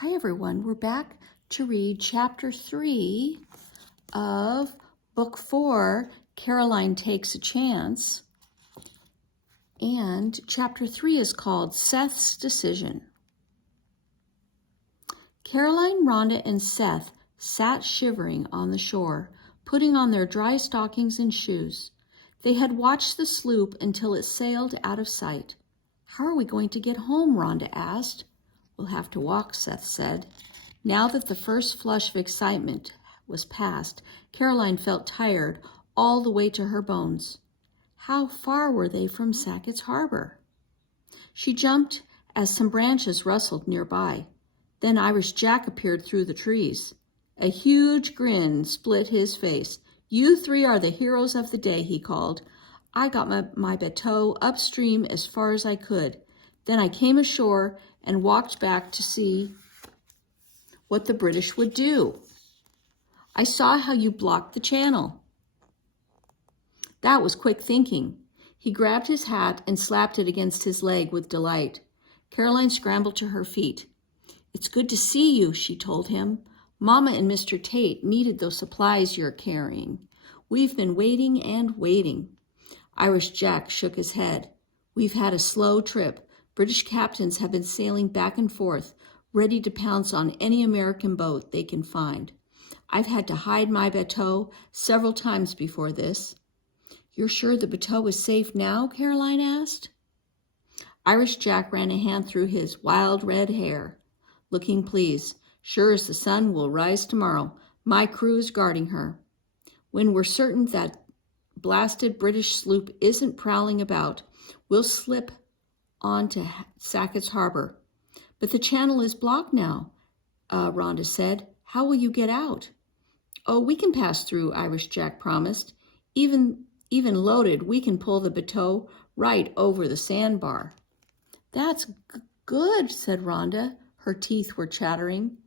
Hi everyone, we're back to read Chapter 3 of Book 4, Caroline Takes a Chance. And Chapter 3 is called Seth's Decision. Caroline, Rhonda, and Seth sat shivering on the shore, putting on their dry stockings and shoes. They had watched the sloop until it sailed out of sight. "How are we going to get home?" Rhonda asked. "We'll have to walk," Seth said. Now that the first flush of excitement was past, Caroline felt tired all the way to her bones. How far were they from Sackett's Harbor? She jumped as some branches rustled nearby. Then Irish Jack appeared through the trees. A huge grin split his face. "You three are the heroes of the day," he called. "I got my bateau upstream as far as I could. Then I came ashore and walked back to see what the British would do. I saw how you blocked the channel." That was quick thinking. He grabbed his hat and slapped it against his leg with delight. Caroline scrambled to her feet. "It's good to see you," she told him. "Mama and Mr. Tate needed those supplies you're carrying. We've been waiting and waiting." Irish Jack shook his head. "We've had a slow trip. British captains have been sailing back and forth, ready to pounce on any American boat they can find. I've had to hide my bateau several times before this." "You're sure the bateau is safe now?" Caroline asked. Irish Jack ran a hand through his wild red hair. "Looking pleased. Sure as the sun will rise tomorrow. My crew is guarding her. When we're certain that blasted British sloop isn't prowling about, we'll slip on to Sackett's Harbor." "But the channel is blocked now," Rhonda said. "How will you get out?" "Oh, we can pass through," Irish Jack promised. Even loaded, we can pull the bateau right over the sandbar." "That's good," said Rhonda. Her teeth were chattering.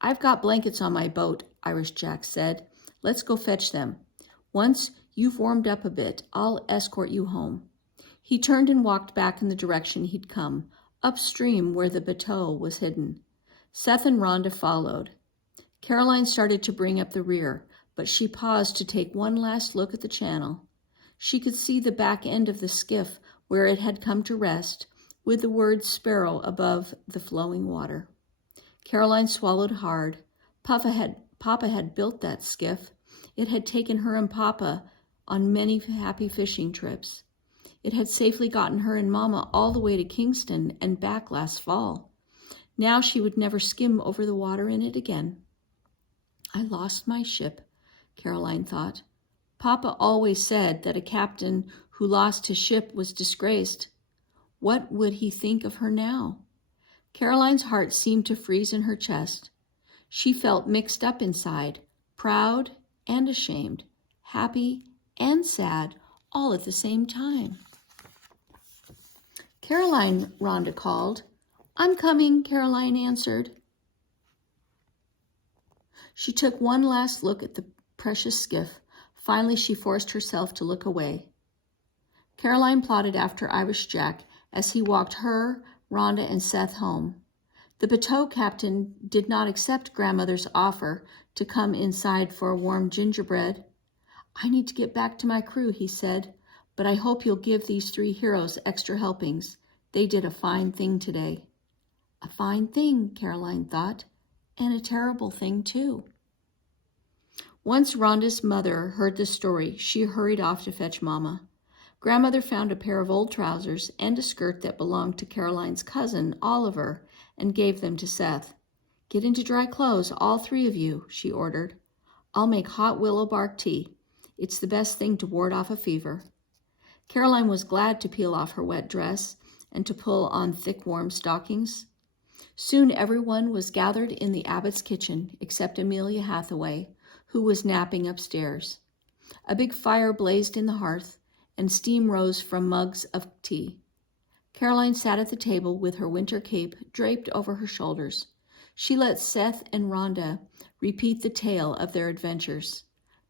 "I've got blankets on my boat," Irish Jack said. "Let's go fetch them. Once you've warmed up a bit, I'll escort you home." He turned and walked back in the direction he'd come, upstream where the bateau was hidden. Seth and Rhonda followed. Caroline started to bring up the rear, but she paused to take one last look at the channel. She could see the back end of the skiff where it had come to rest, with the word Sparrow above the flowing water. Caroline swallowed hard. Papa had built that skiff. It had taken her and Papa on many happy fishing trips. It had safely gotten her and Mama all the way to Kingston and back last fall. Now she would never skim over the water in it again. "I lost my ship," Caroline thought. "Papa always said that a captain who lost his ship was disgraced. What would he think of her now?" Caroline's heart seemed to freeze in her chest. She felt mixed up inside, proud and ashamed, happy and sad, all at the same time. "Caroline," Rhonda called. "I'm coming," Caroline answered. She took one last look at the precious skiff. Finally, she forced herself to look away. Caroline plodded after Irish Jack as he walked her, Rhonda, and Seth home. The bateau captain did not accept grandmother's offer to come inside for a warm gingerbread. "I need to get back to my crew," he said, "but I hope you'll give these three heroes extra helpings. They did a fine thing today." A fine thing, Caroline thought, and a terrible thing too. Once Rhonda's mother heard the story, she hurried off to fetch Mama. Grandmother found a pair of old trousers and a skirt that belonged to Caroline's cousin, Oliver, and gave them to Seth. "Get into dry clothes, all three of you," she ordered. "I'll make hot willow bark tea. It's the best thing to ward off a fever." Caroline was glad to peel off her wet dress and to pull on thick, warm stockings. Soon everyone was gathered in the Abbott's kitchen, except Amelia Hathaway, who was napping upstairs. A big fire blazed in the hearth, and steam rose from mugs of tea. Caroline sat at the table with her winter cape draped over her shoulders. She let Seth and Rhonda repeat the tale of their adventures.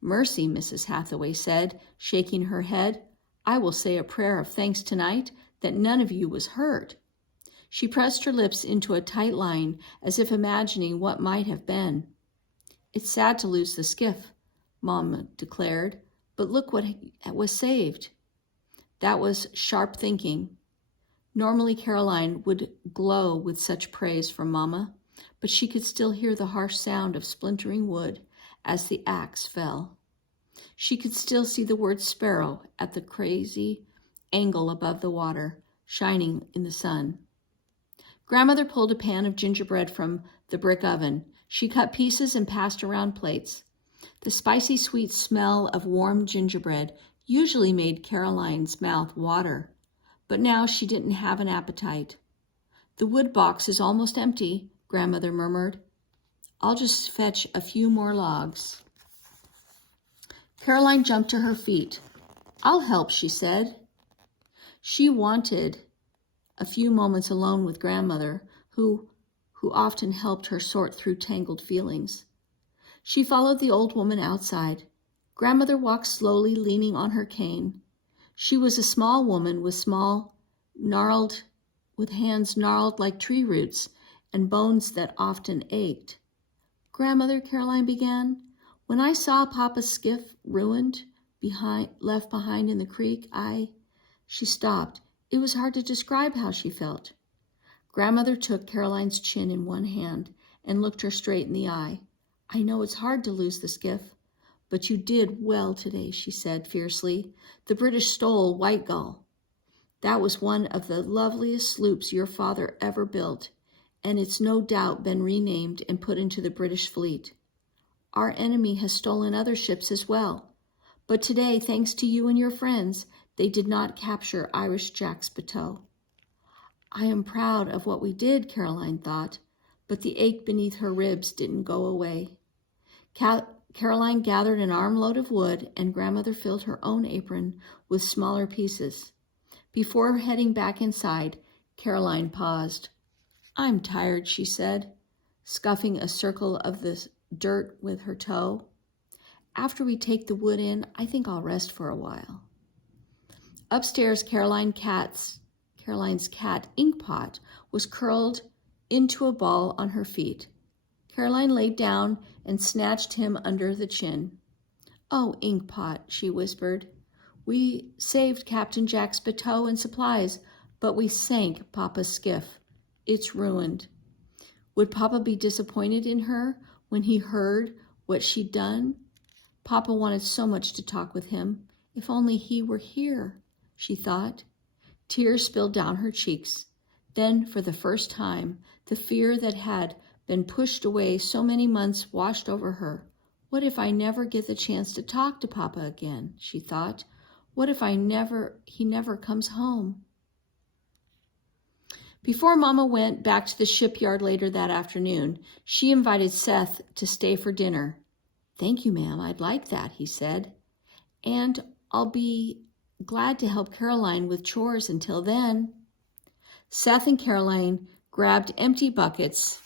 "Mercy," Mrs. Hathaway said, shaking her head. "I will say a prayer of thanks tonight that none of you was hurt." She pressed her lips into a tight line, as if imagining what might have been. "It's sad to lose the skiff," Mama declared, "but look what was saved." That was sharp thinking. Normally Caroline would glow with such praise from Mama, but she could still hear the harsh sound of splintering wood as the axe fell. She could still see the word sparrow at the crazy angle above the water, shining in the sun. Grandmother pulled a pan of gingerbread from the brick oven. She cut pieces and passed around plates. The spicy sweet smell of warm gingerbread usually made Caroline's mouth water, but now she didn't have an appetite. "The wood box is almost empty," Grandmother murmured. "I'll just fetch a few more logs." Caroline jumped to her feet. "I'll help," she said. She wanted a few moments alone with Grandmother, who often helped her sort through tangled feelings. She followed the old woman outside. Grandmother walked slowly, leaning on her cane. She was a small woman with hands gnarled like tree roots and bones that often ached. "Grandmother," Caroline began, "when I saw Papa's skiff ruined, left behind in the creek, She stopped. It was hard to describe how she felt. Grandmother took Caroline's chin in one hand and looked her straight in the eye. "I know it's hard to lose the skiff, but you did well today," she said fiercely. "The British stole White Gull. That was one of the loveliest sloops your father ever built, and it's no doubt been renamed and put into the British fleet. Our enemy has stolen other ships as well, but today, thanks to you and your friends, they did not capture Irish Jack's bateau." "I am proud of what we did," Caroline thought, but the ache beneath her ribs didn't go away. Caroline gathered an armload of wood, and Grandmother filled her own apron with smaller pieces. Before heading back inside, Caroline paused. "I'm tired," she said, scuffing a circle of the dirt with her toe. "After we take the wood in, I think I'll rest for a while." Upstairs, Caroline's cat, Inkpot, was curled into a ball on her feet. Caroline laid down and snatched him under the chin. "Oh, Inkpot," she whispered, "we saved Captain Jack's bateau and supplies, but we sank Papa's skiff. It's ruined." Would Papa be disappointed in her when he heard what she'd done? Papa wanted so much to talk with him. If only he were here, she thought. Tears spilled down her cheeks. Then, for the first time, the fear that had been pushed away so many months washed over her. "What if I never get the chance to talk to Papa again?" she thought. "What if he never comes home?" Before Mama went back to the shipyard later that afternoon, she invited Seth to stay for dinner. "Thank you, ma'am, I'd like that," he said. "And I'll be glad to help Caroline with chores until then." Seth and Caroline grabbed empty buckets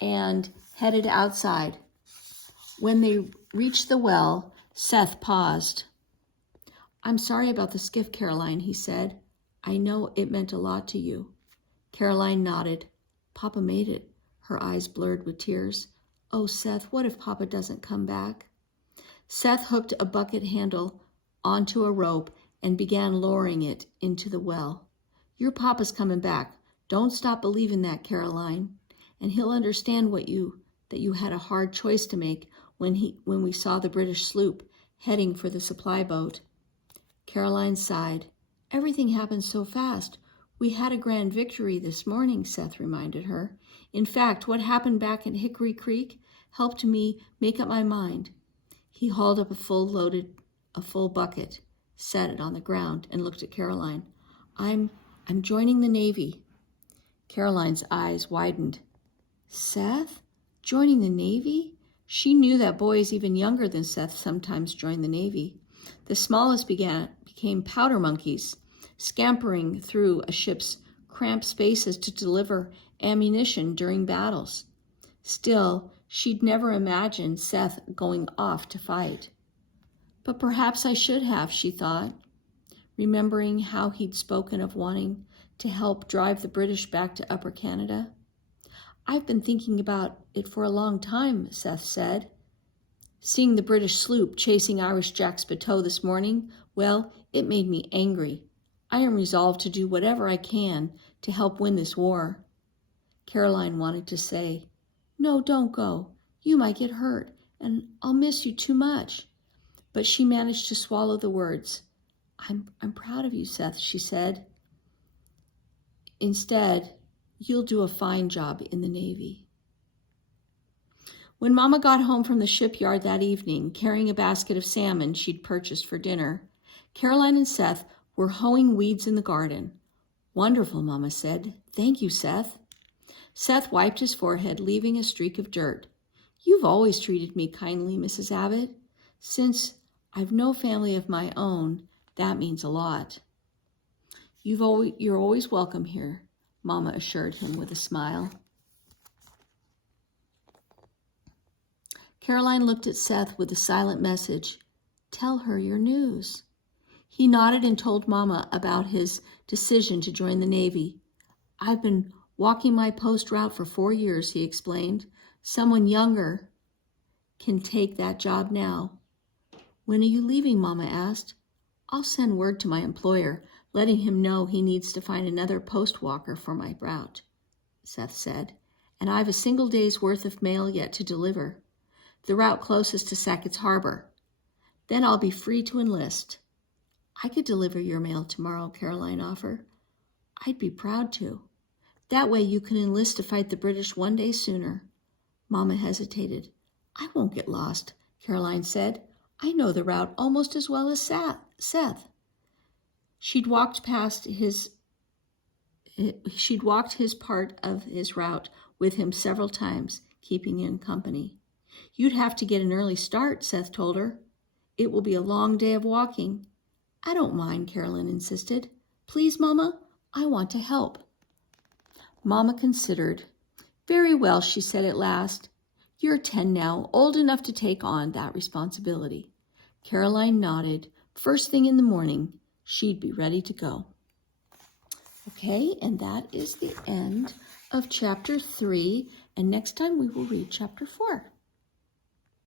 and headed outside. When they reached the well, Seth paused. "I'm sorry about the skiff, Caroline," he said. "I know it meant a lot to you." Caroline nodded. "Papa made it," her eyes blurred with tears. "Oh, Seth, what if Papa doesn't come back?" Seth hooked a bucket handle onto a rope and began lowering it into the well. "Your Papa's coming back. Don't stop believing that, Caroline. And he'll understand that you had a hard choice to make when we saw the British sloop heading for the supply boat." Caroline sighed. "Everything happened so fast. We had a grand victory this morning," Seth reminded her. "In fact, what happened back at Hickory Creek helped me make up my mind." He hauled up a full bucket, set it on the ground, and looked at Caroline. I'm joining the Navy." Caroline's eyes widened. "Seth? Joining the Navy?" She knew that boys even younger than Seth sometimes joined the Navy. The smallest became powder monkeys, scampering through a ship's cramped spaces to deliver ammunition during battles. Still, she'd never imagined Seth going off to fight. "But perhaps I should have," she thought, remembering how he'd spoken of wanting to help drive the British back to Upper Canada? I've been thinking about it for a long time, Seth said. Seeing the British sloop chasing Irish Jack's bateau this morning, well, it made me angry. I am resolved to do whatever I can to help win this war. Caroline wanted to say, "No, don't go. You might get hurt, and I'll miss you too much." But she managed to swallow the words. I'm proud of you, Seth, she said. Instead, you'll do a fine job in the Navy. When Mama got home from the shipyard that evening, carrying a basket of salmon she'd purchased for dinner, Caroline and Seth were hoeing weeds in the garden. "Wonderful," Mama said. "Thank you, Seth." Seth wiped his forehead, leaving a streak of dirt. "You've always treated me kindly, Mrs. Abbott. Since I've no family of my own, that means a lot." You're always welcome here," Mama assured him with a smile. Caroline looked at Seth with a silent message. "Tell her your news." He nodded and told Mama about his decision to join the Navy. "I've been walking my post route for 4 years," he explained. "Someone younger can take that job now." "When are you leaving?" Mama asked. "I'll send word to my employer, letting him know he needs to find another post walker for my route," Seth said. "And I've a single day's worth of mail yet to deliver, the route closest to Sackett's Harbor. Then I'll be free to enlist." "I could deliver your mail tomorrow," Caroline offered. "I'd be proud to. That way you can enlist to fight the British one day sooner." Mama hesitated. "I won't get lost," Caroline said. "I know the route almost as well as Seth." She'd walked his part of his route with him several times, keeping him company. "You'd have to get an early start," Seth told her. "It will be a long day of walking." "I don't mind," Caroline insisted. "Please, Mama, I want to help." Mama considered. "Very well," she said at last. "You're 10 now, old enough to take on that responsibility." Caroline nodded. First thing in the morning, she'd be ready to go. Okay, and that is the end of chapter 3. And next time we will read chapter 4.